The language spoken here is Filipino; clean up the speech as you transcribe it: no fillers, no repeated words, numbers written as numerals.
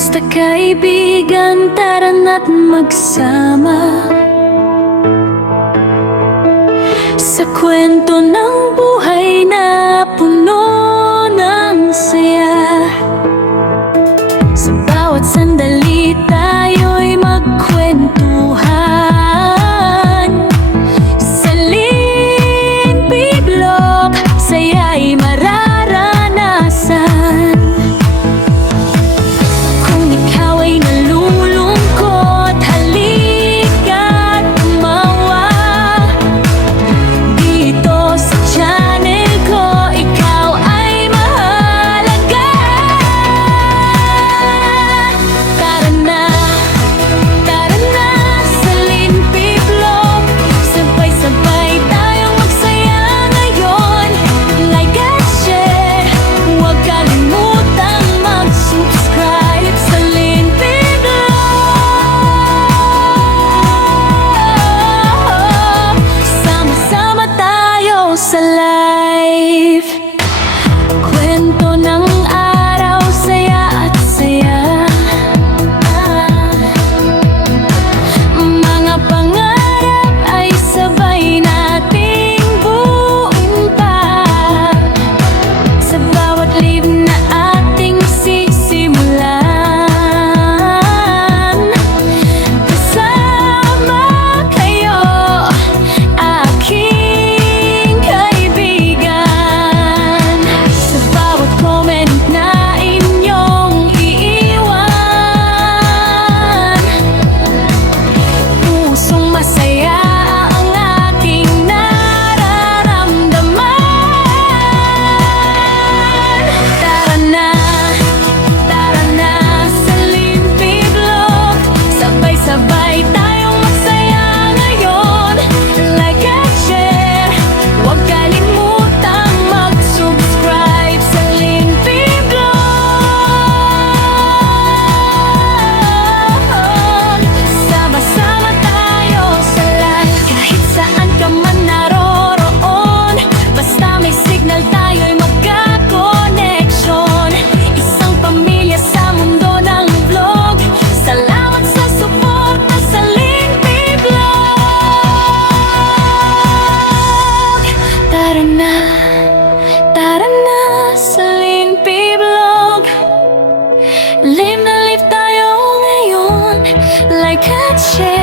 Basta kaibigan, tara na't magsama sa kwento ng buhay na puno ng saya. Sa bawat sandali tayo'y magkwentuhan. Sa Linpi Blog, saya'y mararanasan. Kung ikaw ay nalulungkot, halika't tumawa. Dito sa channel ko, ikaw ay mahalaga. Tara na sa Linpi Blog, sabay-sabay tayong magsaya ngayon. Like at share, huwag kalimutang mag-subscribe sa Linpi Blog. Sama-sama tayo sa live. Kwento ng araw, saya at saya. Mga pangarap ay sabay nating buuin pa. Sa bawat live na ating sisimulan, kasama kayo, aking kaibigan. Sa bawat comment na inyong iiwan, pusong masaya ang aking nararamdaman. Tara na sa Linpi Blog, sabay-sabay tayong magsaya ngayon. Like at share, huwag kalimutang mag-subscribe sa Linpi Blog. Sama-sama tayo sa live. Kahit saan ka man naroroon, basta may signal tayo'y magka-connection. Isang pamilya sa mundo ng vlog. Salamat sa suporta sa Linpi Blog. Tara na sa Linpi Blog. Live na live tayo ngayon. Like at share.